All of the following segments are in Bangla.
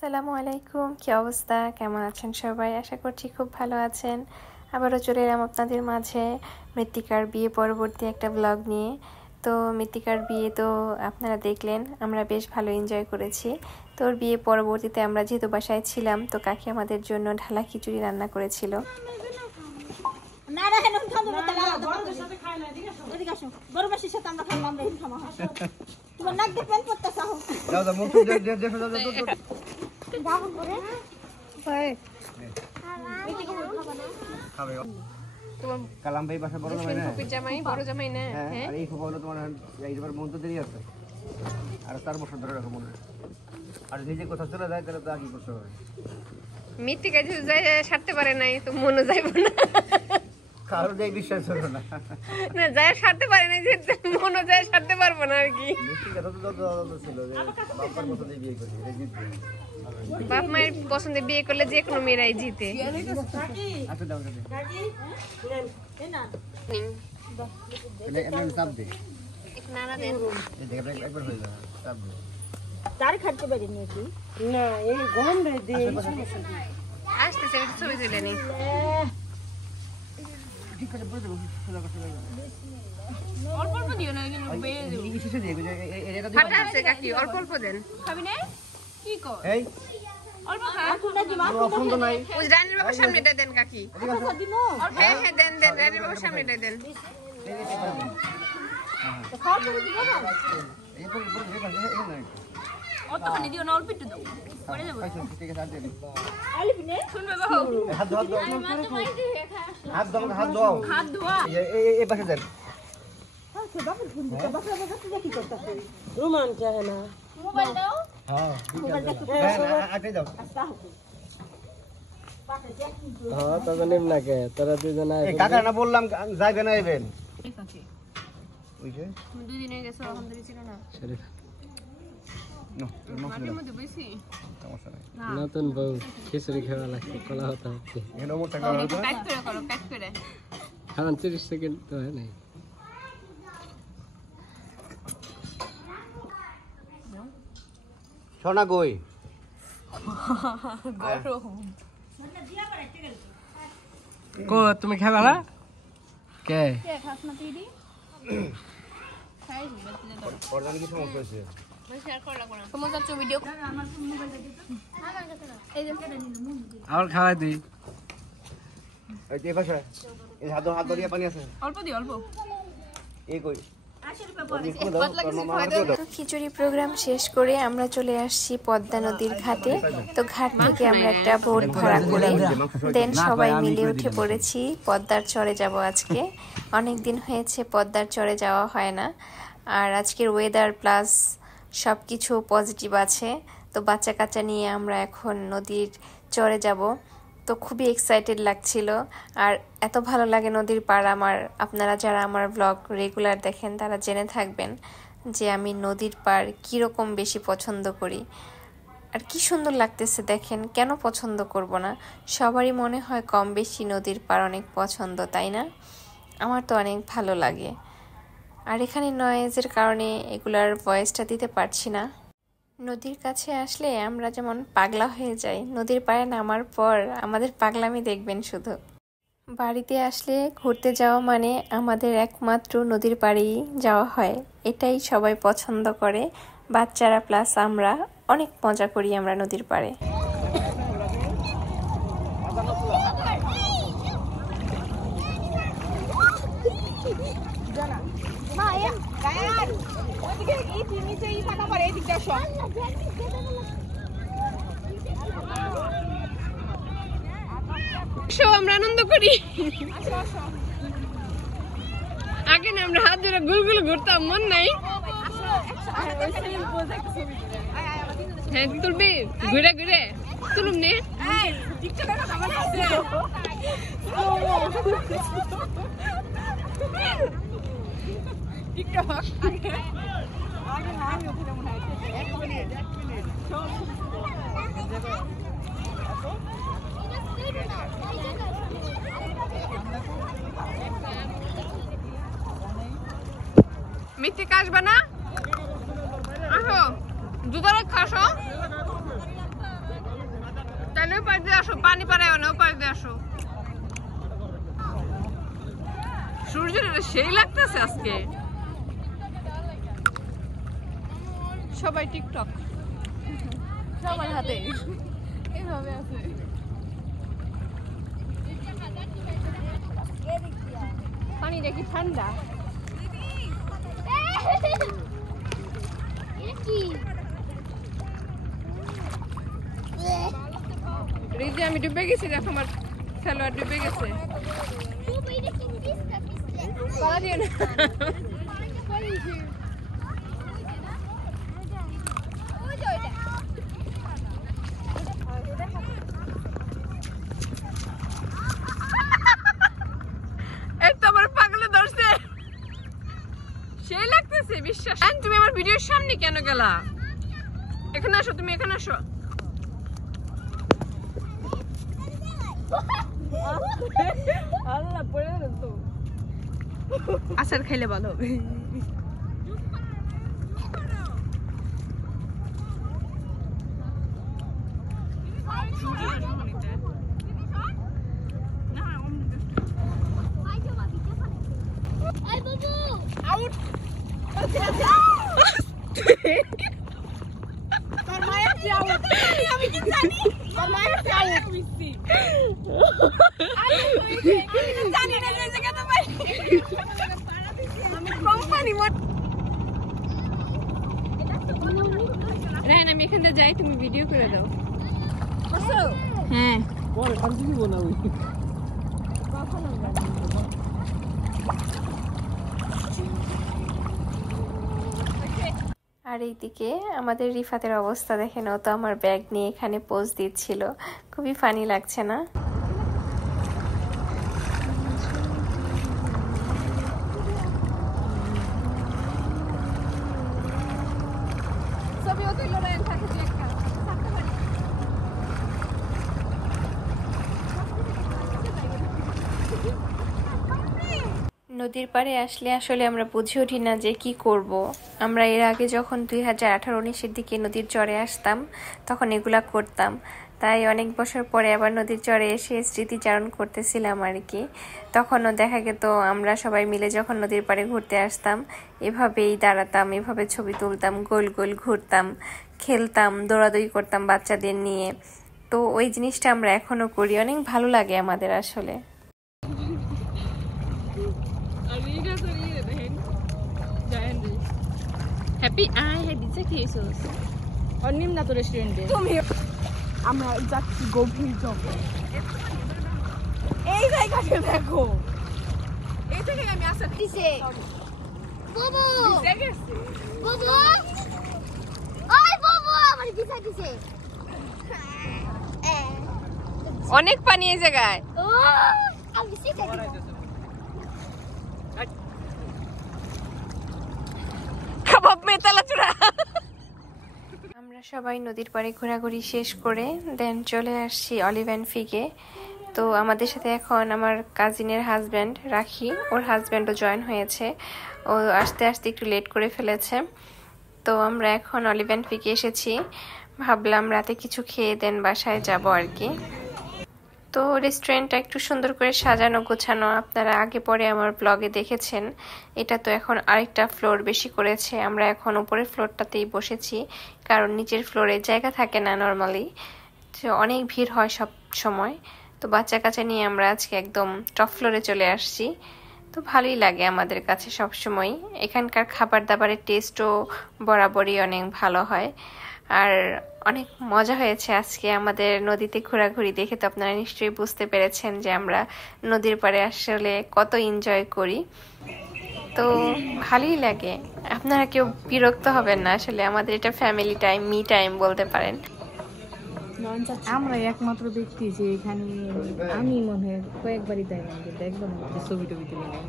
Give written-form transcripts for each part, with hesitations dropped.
আসসালামু আলাইকুম, কি অবস্থা, কেমন আছেন সবাই? আশা করছি খুব ভালো আছেন। আবারও চলে এলাম আপনাদের মাঝে মৃত্তিকার বিয়ে পরবর্তী একটা ব্লগ নিয়ে। তো মৃত্তিকার বিয়ে তো আপনারা দেখলেন, আমরা বেশ ভালো এনজয় করেছি। তো ওর বিয়ে পরবর্তীতে আমরা যেহেতু বাসায় ছিলাম, তো কাকি আমাদের জন্য ঢালা খিচুড়ি রান্না করেছিল। কালাম ভাই বাসা বড় জামাই না, বড় জামাই না, আর এই খবর হলো তোমার এইবার মন তো দেরি আছে, আর 4 বছর ধরে রাখো মনে, আর নিজে কোথাও চলে যায় তাহলে তো আগে করতে হবে। মৃত্তিকা যদি যায় সারতে পারে নাই তো মনে যাইব না, কারণ এই বিশ্বাস হলো না, না যায় সারতে পারে নাই যে মনে যায় সারতে পারবো না আর কি। মৃত্তিকা তো ছিল যে বাবার পছন্দে বিয়ে করি, এটা জিতবে। বাপ মায়ের পছন্দে বিয়ে করলে যে কোনো মেয়েরাই জিতে। আচ্ছা দাও দাও, এটা চাপ দে, নানা দেন এই দেখে একবার হয়ে যাবে, চাপ দে। তার খাইতে পারি নাকি না, এই গরম রে দে আসতেছে, আমি ছবি তুলে নি। ঠিক করে বলে দেবো, সোজা করে সোজা করে। অল্প অল্প দিও না, কিন্তু বেয়ে দেব। এই কিসে দিয়ে এটা ফাটা আছে কাকি, অল্প অল্প দেন। খাবি না? কি কর? এই অল্প খা। অপশন তো নাই, ওই রানীর বাবার সামনেটা দেন কাকি। হ্যাঁ হ্যাঁ দেন দেন, রানীর বাবার সামনেটা দেন। অতখানি দিও না, অল্প একটু দাও। পড়ে যাবে। ঠিক আছে, আর দিয়ে দিই। শুনবে বাবু? হাত দাও, হাত দাও। হাত ধোয়া। এই পাশে দেন। রোমান চাহে না মোবাইল দাও। হ্যাঁ, আটে দাও। হ্যাঁ তবে নিম না কে তোরা দুজন এই কাকা না বললাম যাইবে না আইবেন। ঠিক আছে। ওই যে তুমি দুই দিন হয়ে গেছো, আলহামদুলিল্লাহ ছিল না। শরীফ নো, মাটির মধ্যে বসি। সমস্যা নাই। নতুন বউ খিচুড়ি খাওয়া লাগছে, কলা হতা হচ্ছে এখানে ওমর টাকা একটু প্যাক করে করো, প্যাক করে। কারণ 30 সেকেন্ড তো হয় নাই। সোনা গই কো তুমি খাবা না কে কে খাস না তুই দি? খাই বলতে দাও। পর্দার কি সমস্যা হয়েছে? মই শেয়ার করা লাগবে না। তোমার যাচ্ছে ভিডিও। আমার মোবাইল দে দিত। এই যে আর খাওয়াই দিই এই যে পাশে এই হাত ধরিয়া পানি আছে, অল্প দি, অল্প। এই কই খিচুড়ি প্রোগ্রাম শেষ করে আমরা চলে আসছি পদ্মা নদীর ঘাটে। তো ঘাট থেকে আমরা একটা বোট ভাড়া করে দেন সবাই মিলে উঠে পড়েছি। পদ্মার চরে যাব আজকে, অনেক দিন হয়েছে পদ্মার চরে যাওয়া হয় না। আর আজকের ওয়েদার প্লাস সব কিছু পজিটিভ আছে। তো বাচ্চা কাচ্চা নিয়ে আমরা এখন নদীর চরে যাব। তো খুবই এক্সাইটেড লাগছিল। আর এত ভালো লাগে নদীর পাড় আমার, আপনারা যারা আমার ব্লগ রেগুলার দেখেন তারা জেনে থাকবেন যে আমি নদীর পাড় কীরকম বেশি পছন্দ করি। আর কি সুন্দর লাগতেছে দেখেন, কেন পছন্দ করব না? সবারই মনে হয় কম বেশি নদীর পাড় অনেক পছন্দ, তাই না? আমার তো অনেক ভালো লাগে। আর এখানে নয়েজের কারণে এগুলার ভয়েসটা দিতে পারছি না। নদীর কাছে আসলে আমরা যেমন পাগলা হয়ে যাই, নদীর পাড়ে নামার পর আমাদের পাগলামি দেখবেন শুধু। বাড়িতে আসলে ঘুরতে যাওয়া মানে আমাদের একমাত্র নদীর পাড়েই যাওয়া হয়, এটাই সবাই পছন্দ করে, বাচ্চারা প্লাস আমরা অনেক মজা করি আমরা নদীর পাড়ে। আমরা আনন্দ করি। আগে না আমরা হাত ধরে গুল গুল ঘুরতাম, মন নাই? হ্যাঁ তুলবি, ঘুরে ঘুরে তুলুম নে। মৃত্তিকা আসবে না? আসো, দুধ খাসো। এনে পার দিয়ে আসো, পানি পাড়ায় এনে পার দিয়ে আসো। সূর্যের সেই লাগতেছে আজকে। সবাই টিকটক, সবার হাতে এইভাবে আছে। পানিটা কি ঠান্ডা? রিজি আমি ডুবে গেছি, দেখো আমার সালোয়ার ডুবে গেছে। পালা দিও না। এই তো আমার পাগলে ধরছে, সেই লাগতেছে বিশ্বাস। তুমি আমার ভিডিওর সামনে কেন গেলা? এখানে আসো, তুমি এখানে আসো। আল্লাহ পড়ে গেল তো। আচার খাইলে ভালো হবে। আমি কি জানি রায়ন, আমি এখান থেকে যাই, তুমি ভিডিও করে দাও। হ্যাঁ আর এইদিকে আমাদের রিফাতের অবস্থা দেখেন, ও তো আমার ব্যাগ নিয়ে এখানে পোজ দিচ্ছিল। খুবই ফানি লাগছে না? নদীর পাড়ে আসলে আসলে আমরা বুঝে উঠি না যে কি করব। আমরা এর আগে যখন 2018-19-এর দিকে নদীর চরে আসতাম তখন এগুলা করতাম, তাই অনেক বছর পরে আবার নদীর চরে এসে স্মৃতিচারণ করতেছিলাম আর কি। তখনও দেখা যেত আমরা সবাই মিলে যখন নদীর পাড়ে ঘুরতে আসতাম এভাবেই দাঁড়াতাম, এভাবে ছবি তুলতাম, গোল গোল ঘুরতাম, খেলতাম, দৌড়াদৌড়ি করতাম বাচ্চাদের নিয়ে। তো ওই জিনিসটা আমরা এখনো করি, অনেক ভালো লাগে আমাদের আসলে। হ্যাপি আই হ্যাড দিছে কি এসোস অনিমনা তো রেস্টুরেন্টে তুমি। আমরা যাচ্ছি গভীর জঙ্গল। এই জায়গাটা দেখো, এই জায়গায় আমি আসা দিছে বাবু গেছি। বাবু ওই বাবু আমার দিছে দিছে অনেক পানি এই জায়গায়। ও আমি শিখে কাবাব মে তালা চূড়া। আমরা সবাই নদীর পাড়ে ঘোরাঘুরি শেষ করে দেন চলে আসছি অলিভ অ্যান্ড ফিগে। তো আমাদের সাথে এখন আমার কাজিনের হাজব্যান্ড রাখি, ওর হাজব্যান্ডও জয়েন হয়েছে। ও আসতে আসতে একটু লেট করে ফেলেছে। তো আমরা এখন অলিভ অ্যান্ড ফিগে এসেছি, ভাবলাম রাতে কিছু খেয়ে দেন বাসায় যাব আর কি। তো রেস্টুরেন্টটা একটু সুন্দর করে সাজানো গোছানো, আপনারা আগে পরে আমার ব্লগে দেখেছেন। এটা তো এখন আরেকটা ফ্লোর বেশি করেছে, আমরা এখন উপরের ফ্লোরটাতেই বসেছি, কারণ নিচের ফ্লোরে জায়গা থাকে না নর্মালি, অনেক ভিড় হয় সব সময়। তো বাচ্চা কাচ্চা নিয়ে আমরা আজকে একদম টপ ফ্লোরে চলে আসছি। তো ভালোই লাগে আমাদের কাছে সব সময়। এখানকার খাবার দাবারের টেস্টও বরাবরই অনেক ভালো হয়। আর অনেক মজা হয়েছে আজকে আমাদের নদীতে ঘোরাঘুরি দেখে। তো আপনারা নিশ্চয়ই বুঝতে পেরেছেন যে আমরা নদীর পাড়ে আসলে কত এনজয় করি। তো ভালোই লাগে, আপনারা কেউ বিরক্ত হবেন না, আসলে আমাদের এটা ফ্যামিলি টাইম, মি টাইম বলতে পারেন। আমরা একমাত্র ব্যক্তি যে এখানে আমি মনে হয় কয়েকবারই তাই না, কিন্তু একবার ছবি টবি তুলে নেই।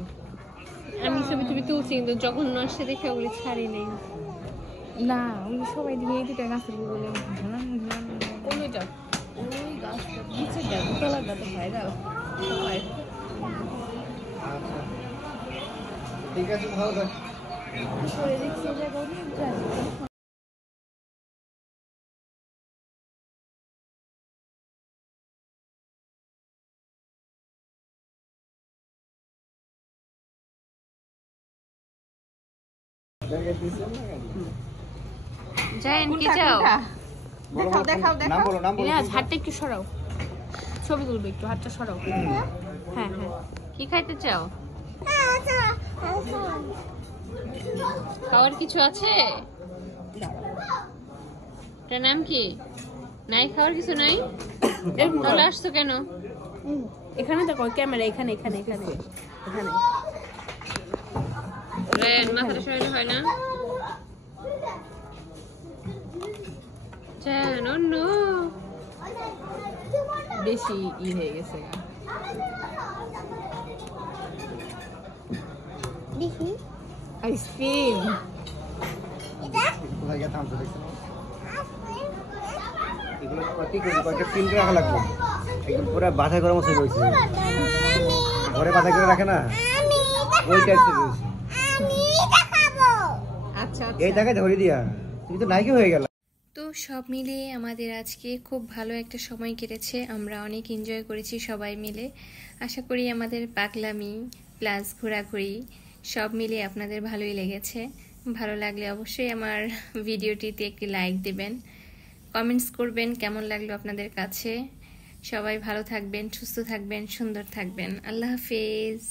আমি ছবি টবি তুলছি কিন্তু যখন আসছে দেখে ওগুলি ছাড়ি নেই। না ওই সবাই দিয়ে এই দুটা গাছের বলে ঘনান ঘনান কোনটা ওই গাছটা নিচে গেল তলাটা তো ভাইরাল ঠিক আছে, ভালো থাক। করে দেখছি জায়গা অনেক জান কি চাও? দেখাও দেখাও নাম দেখাও বলো নাম বলো ইলিয়াস হাতটা একটু সরাও, ছবি তুলবে একটু, হাতটা সরাও। হ্যাঁ হ্যাঁ কি খাইতে চাও? খাওয়ার কিছু আছে? এটার নাম কি? নাই খাওয়ার কিছু নাই? তাহলে আসছো কেন? এখানে দেখো ক্যামেরা, এখানে এখানে এখানে এখানে। রেন মাথাটা সরাইলে হয় না? জান অন্য বেশি হয়ে গেছে। দেখি আইসক্রিম কোথায় গিয়ে থামছো দেখছো? এগুলো কত কেজি কয়টা কিনতে রাখা লাগবে? একদম পুরো বাছাই করা মতো হয়েছে। ঘরে বাছাই করে রাখে না ওই টাইপের হয়েছে। আচ্ছা এই জায়গায় ধরে দিয়া তুমি তো নাইকি হয়ে গেল। তো সব মিলিয়ে আমাদের আজকে খুব ভালো একটা সময় কেটেছে, আমরা অনেক এনজয় করেছি সবাই মিলে। আশা করি আমাদের পাগলামি প্লাস ঘোরাঘুরি সব মিলিয়ে আপনাদের ভালোই লেগেছে। ভালো লাগলে অবশ্যই আমার ভিডিওটিতে একটি লাইক দেবেন, কমেন্টস করবেন কেমন লাগলো আপনাদের কাছে। সবাই ভালো থাকবেন, সুস্থ থাকবেন, সুন্দর থাকবেন। আল্লাহ হাফেজ।